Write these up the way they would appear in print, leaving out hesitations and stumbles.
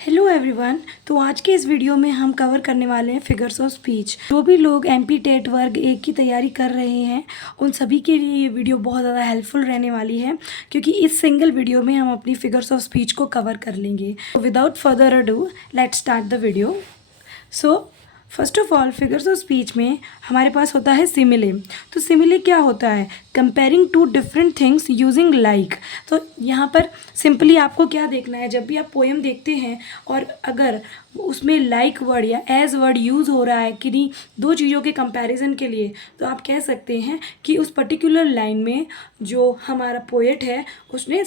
Hello everyone. तो आज के इस वीडियो में हम कवर करने वाले हैं फिगर्स ऑफ स्पीच। जो भी लोग एमपी टेट वर्ग 1 की तैयारी कर रहे हैं उन सभी के लिए ये वीडियो बहुत ज़्यादा हेल्पफुल रहने वाली है, क्योंकि इस सिंगल वीडियो में हम अपनी फिगर्स ऑफ स्पीच को कवर कर लेंगे। Without further ado let's start the video. So first of all figures of speech में हमारे पास होता है सिमिले। तो सिमिले क्या होता है? Comparing two different things using like. तो यहाँ पर सिंपली आपको क्या देखना है, जब भी आप पोएम देखते हैं और अगर उसमें लाइक वर्ड या एज वर्ड यूज़ हो रहा है किन्हीं दो चीज़ों के कंपैरिजन के लिए, तो आप कह सकते हैं कि उस पर्टिकुलर लाइन में जो हमारा पोएट है उसने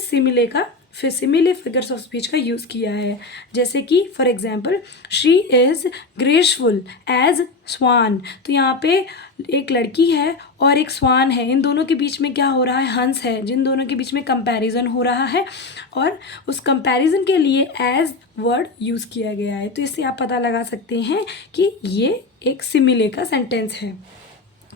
सिमिले फिगर्स ऑफ स्पीच का यूज़ किया है। जैसे कि for example, she is graceful as swan. तो यहाँ पे एक लड़की है और एक स्वान है, इन दोनों के बीच में क्या हो रहा है? हंस है, जिन दोनों के बीच में कंपैरिजन हो रहा है और उस कंपैरिजन के लिए एज वर्ड यूज़ किया गया है। तो इससे आप पता लगा सकते हैं कि ये एक सिमिले का सेंटेंस है।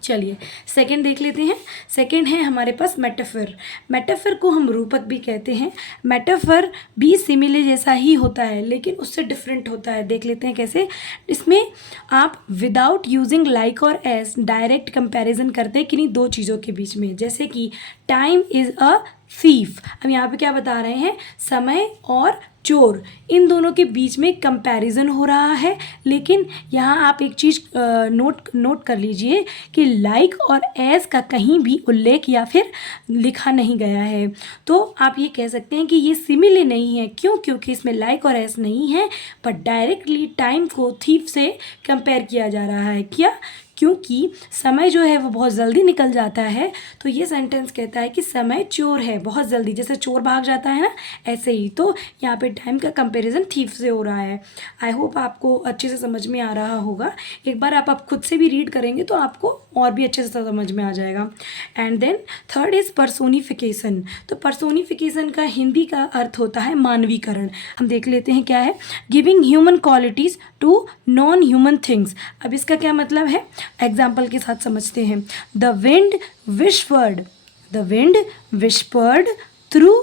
चलिए सेकंड देख लेते हैं। सेकंड है हमारे पास मेटाफर। मेटाफर को हम रूपक भी कहते हैं। मेटाफर भी सिमिले जैसा ही होता है लेकिन उससे डिफरेंट होता है। देख लेते हैं कैसे। इसमें आप विदाउट यूजिंग लाइक और एस डायरेक्ट कंपैरिजन करते हैं किन्हीं दो चीज़ों के बीच में। जैसे कि टाइम इज़ अ थीफ। हम यहाँ पे क्या बता रहे हैं? समय और चोर, इन दोनों के बीच में कंपैरिजन हो रहा है। लेकिन यहाँ आप एक चीज़ नोट कर लीजिए कि लाइक और एज का कहीं भी उल्लेख या फिर लिखा नहीं गया है। तो आप ये कह सकते हैं कि ये सिमिले नहीं है। क्यों? क्योंकि इसमें लाइक और एज नहीं है, पर डायरेक्टली टाइम को थीफ से कंपेयर किया जा रहा है। क्या? क्योंकि समय जो है वो बहुत जल्दी निकल जाता है। तो ये सेंटेंस कहता है कि समय चोर है, बहुत जल्दी, जैसे चोर भाग जाता है ना, ऐसे ही। तो यहाँ पे टाइम का कंपैरिजन थीफ से हो रहा है। आई होप आपको अच्छे से समझ में आ रहा होगा। एक बार आप खुद से भी रीड करेंगे तो आपको और भी अच्छे से समझ में आ जाएगा। And then third is personification. तो पर्सोनिफिकेशन का हिंदी का अर्थ होता है मानवीकरण। हम देख लेते हैं क्या है। Giving human qualities to non human things. अब इसका क्या मतलब है, एग्जाम्पल के साथ समझते हैं। The wind whispered through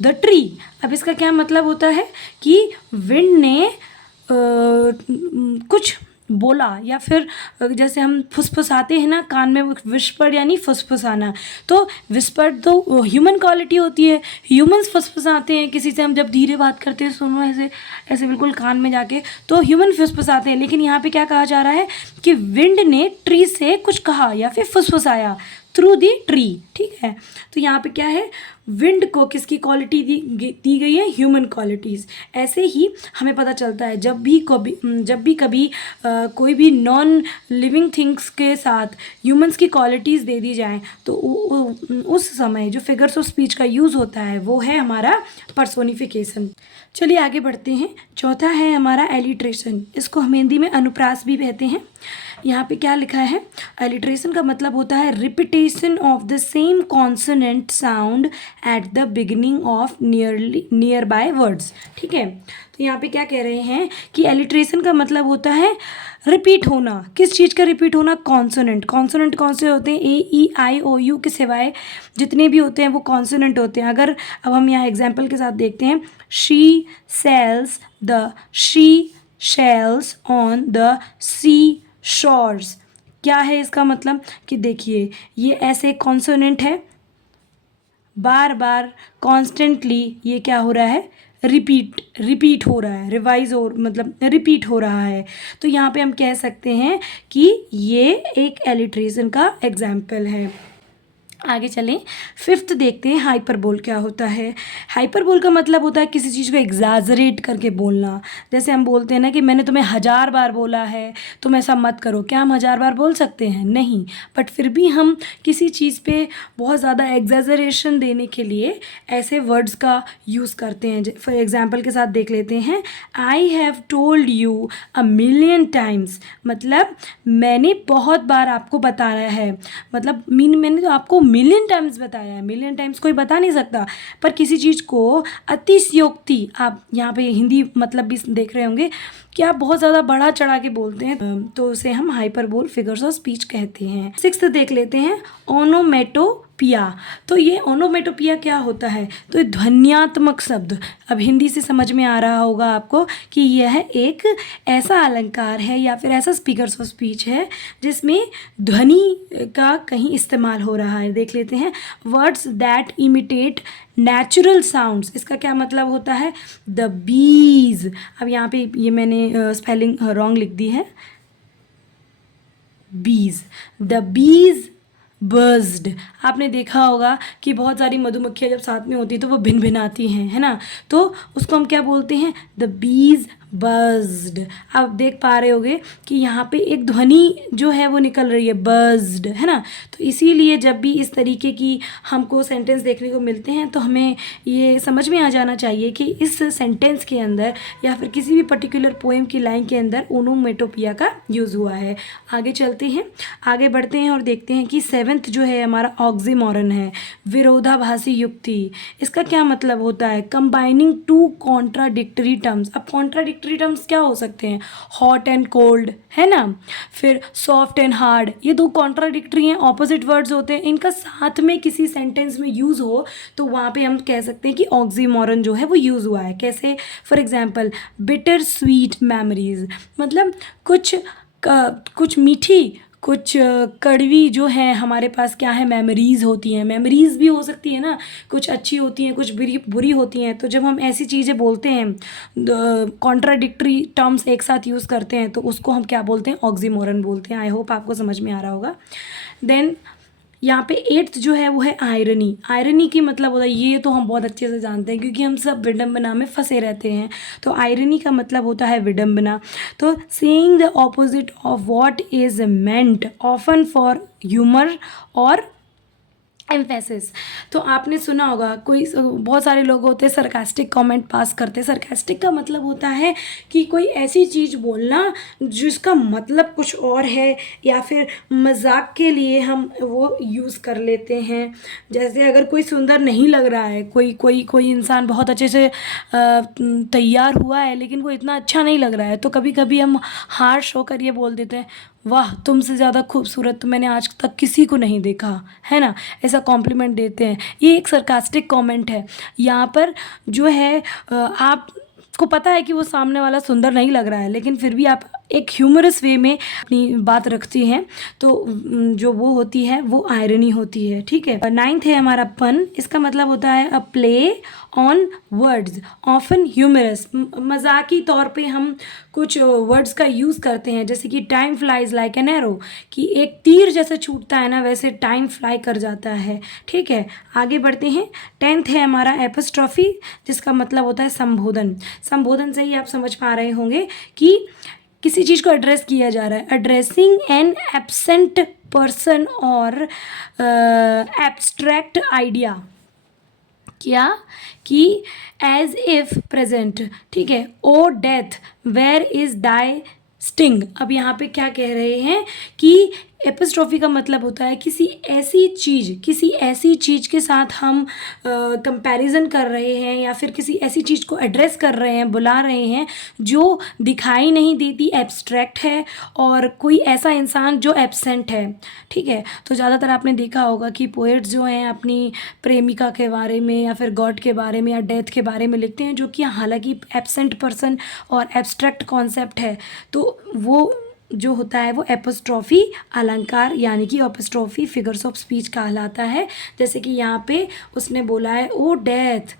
the tree. अब इसका क्या मतलब होता है कि विंड ने कुछ बोला, या फिर जैसे हम फुसफुसाते हैं ना कान में, विस्पर्ड यानी फुसफुसाना। तो विस्पर्ड तो ह्यूमन क्वालिटी होती है। ह्यूमंस फुसफुसाते हैं किसी से, हम जब धीरे बात करते हैं, सुनो ऐसे ऐसे बिल्कुल कान में जाके, तो ह्यूमन फुसफुसाते हैं। लेकिन यहाँ पे क्या कहा जा रहा है कि विंड ने ट्री से कुछ कहा या फिर फुसफुसाया थ्रू दी ट्री। ठीक है। तो यहाँ पे क्या है, विंड को किसकी क्वालिटी दी गई है? Human qualities. ऐसे ही हमें पता चलता है जब भी कभी कोई भी नॉन लिविंग थिंग्स के साथ ह्यूमंस की क्वालिटीज़ दे दी जाएं तो उस समय जो फिगर्स ऑफ स्पीच का यूज़ होता है वो है हमारा पर्सोनिफिकेशन। चलिए आगे बढ़ते हैं। चौथा है हमारा एलिट्रेशन। इसको हम हिंदी में अनुप्रास भी कहते हैं। यहाँ पे क्या लिखा है? एलिट्रेशन का मतलब होता है repetition of the same consonant sound at the beginning of near by words. ठीक है। तो यहाँ पे क्या कह रहे हैं कि एलिट्रेशन का मतलब होता है रिपीट होना। किस चीज़ का रिपीट होना? कॉन्सोनेंट। कॉन्सोनेंट कौन से होते हैं? ए ई आई ओ यू के सिवाय जितने भी होते हैं वो कॉन्सोनेंट होते हैं। अगर अब हम यहाँ एग्जाम्पल के साथ देखते हैं, she sells on the sea shores. क्या है इसका मतलब? कि देखिए ये ऐसे कॉन्सोनेंट है, बार बार कॉन्स्टेंटली ये क्या हो रहा है? रिपीट हो रहा है, रिवाइज हो, मतलब रिपीट हो रहा है। तो यहाँ पे हम कह सकते हैं कि ये एक एलिट्रेशन का एग्जाम्पल है। आगे चलें, फिफ्थ देखते हैं हाइपरबोल क्या होता है। हाइपरबोल का मतलब होता है किसी चीज़ को एग्जाजरेट करके बोलना। जैसे हम बोलते हैं ना कि मैंने तुम्हें 1000 बार बोला है तुम ऐसा मत करो। क्या हम 1000 बार बोल सकते हैं? नहीं। बट फिर भी हम किसी चीज़ पे बहुत ज़्यादा एग्जाजरेशन देने के लिए ऐसे वर्ड्स का यूज़ करते हैं। फॉर एग्जाम्पल के साथ देख लेते हैं। I have told you a million times. मतलब मैंने बहुत बार आपको बताया है, मतलब मैंने तो आपको मिलियन टाइम्स बताया है। मिलियन टाइम्स कोई बता नहीं सकता, पर किसी चीज़ को अतिशयोक्ति, आप यहाँ पे हिंदी मतलब भी देख रहे होंगे कि आप बहुत ज़्यादा बढ़ा चढ़ा के बोलते हैं तो उसे हम हाइपरबोल फिगर्स ऑफ स्पीच कहते हैं। सिक्स्थ देख लेते हैं, ओनोमेटोपोइया। पिया। तो ये ओनोमेटोपिया क्या होता है? तो ये ध्वन्यात्मक शब्द, अब हिंदी से समझ में आ रहा होगा आपको कि यह एक ऐसा अलंकार है या फिर ऐसा स्पीकर्स ऑफ स्पीच है जिसमें ध्वनि का कहीं इस्तेमाल हो रहा है। देख लेते हैं, words that imitate natural sounds, इसका क्या मतलब होता है? द बीज, अब यहाँ पे ये मैंने स्पेलिंग रॉन्ग लिख दी है, बीज, द बीज बर्ज्ड। आपने देखा होगा कि बहुत सारी मधुमक्खियाँ जब साथ में होती है तो वो भिन भिन आती हैं, है ना, तो उसको हम क्या बोलते हैं? The bees बज्ड। आप देख पा रहे होगे कि यहाँ पे एक ध्वनि जो है वो निकल रही है, बज्ड, है ना। तो इसीलिए जब भी इस तरीके की हमको सेंटेंस देखने को मिलते हैं तो हमें ये समझ में आ जाना चाहिए कि इस सेंटेंस के अंदर या फिर किसी भी पर्टिकुलर पोएम की लाइन के अंदर ओनोमेटोपिया का यूज़ हुआ है। आगे चलते हैं, आगे बढ़ते हैं और देखते हैं कि 7th जो है हमारा ऑक्सीमोरन है, विरोधाभासी युक्ति। इसका क्या मतलब होता है? Combining two contradictory terms. अब कॉन्ट्राडिक्टरी टर्म्स क्या हो सकते हैं? हॉट एंड कोल्ड, है ना, फिर सॉफ्ट एंड हार्ड, ये दो कॉन्ट्राडिक्टरी हैं, ऑपोजिट वर्ड्स होते हैं, इनका साथ में किसी सेंटेंस में यूज़ हो तो वहाँ पे हम कह सकते हैं कि ऑक्सीमोरन जो है वो यूज़ हुआ है। कैसे? For example, bitter sweet memories, मतलब कुछ मीठी, कुछ कड़वी जो है हमारे पास क्या है? मेमोरीज़ होती हैं। मेमोरीज़ भी हो सकती है ना, कुछ अच्छी होती हैं, कुछ बुरी बुरी होती हैं। तो जब हम ऐसी चीज़ें बोलते हैं, कॉन्ट्राडिक्टरी टर्म्स एक साथ यूज़ करते हैं, तो उसको हम क्या बोलते हैं? ऑक्सीमोरन बोलते हैं। आई होप आपको समझ में आ रहा होगा। देन यहाँ पे 8th जो है वो है आयरनी। आयरनी की मतलब होता है, ये तो हम बहुत अच्छे से जानते हैं क्योंकि हम सब विडम्बना में फंसे रहते हैं। तो आयरनी का मतलब होता है विडम्बना। तो saying the opposite of what is meant, often for humour और एम्फेसिस। तो आपने सुना होगा, कोई बहुत सारे लोग होते हैं सरकास्टिक कमेंट पास करते हैं। सरकास्टिक का मतलब होता है कि कोई ऐसी चीज़ बोलना जिसका मतलब कुछ और है या फिर मजाक के लिए हम वो यूज़ कर लेते हैं। जैसे अगर कोई सुंदर नहीं लग रहा है, कोई इंसान बहुत अच्छे से तैयार हुआ है लेकिन वो इतना अच्छा नहीं लग रहा है, तो कभी कभी हम हार्श होकर ये बोल देते हैं, वाह तुमसे ज़्यादा खूबसूरत तो मैंने आज तक किसी को नहीं देखा, है ना, ऐसा कॉम्प्लीमेंट देते हैं। ये एक सरकास्टिक कमेंट है। यहाँ पर जो है आपको पता है कि वो सामने वाला सुंदर नहीं लग रहा है लेकिन फिर भी आप एक ह्यूमरस वे में अपनी बात रखती हैं, तो जो वो होती है वो आयरनी होती है। ठीक है। 9th है हमारा पन। इसका मतलब होता है a play on words often humorous. मजाकी तौर पे हम कुछ वर्ड्स का यूज़ करते हैं, जैसे कि time flies like an arrow, कि एक तीर जैसे छूटता है ना वैसे टाइम फ्लाई कर जाता है। ठीक है, आगे बढ़ते हैं। 10th है हमारा एपिस्ट्रॉफी, जिसका मतलब होता है संबोधन। संबोधन से ही आप समझ पा रहे होंगे कि किसी चीज़ को एड्रेस किया जा रहा है। एड्रेसिंग एन एब्सेंट पर्सन और एब्स्ट्रैक्ट आइडिया, क्या कि एज इफ प्रेजेंट। ठीक है। O death where is thy sting. अब यहाँ पे क्या कह रहे हैं कि एपिस्ट्रॉफी का मतलब होता है किसी ऐसी चीज़ के साथ हम कंपैरिजन कर रहे हैं या फिर किसी ऐसी चीज़ को एड्रेस कर रहे हैं, बुला रहे हैं जो दिखाई नहीं देती, एब्स्ट्रैक्ट है, और कोई ऐसा इंसान जो एब्सेंट है। ठीक है। तो ज़्यादातर आपने देखा होगा कि पोएट्स जो हैं अपनी प्रेमिका के बारे में या फिर गॉड के बारे में या डेथ के बारे में लिखते हैं, जो कि हालांकि एब्सेंट पर्सन और एब्स्ट्रैक्ट कॉन्सेप्ट है। तो वो जो होता है वो एपिस्ट्रॉफी अलंकार यानी कि एपिस्ट्रॉफी फिगर्स ऑफ स्पीच कहलाता है। जैसे कि यहाँ पे उसने बोला है, ओ डेथ,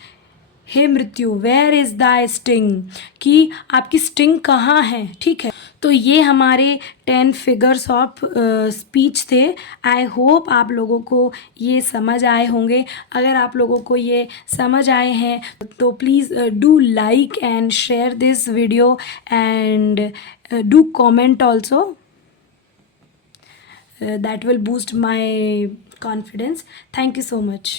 हे मृत्यु, वेयर इज़ दाई स्टिंग, कि आपकी स्टिंग कहाँ है। ठीक है। तो ये हमारे 10 फिगर्स ऑफ स्पीच थे। आई होप आप लोगों को ये समझ आए होंगे। अगर आप लोगों को ये समझ आए हैं तो please do like and share this video and do comment also. That will boost my confidence. Thank you so much.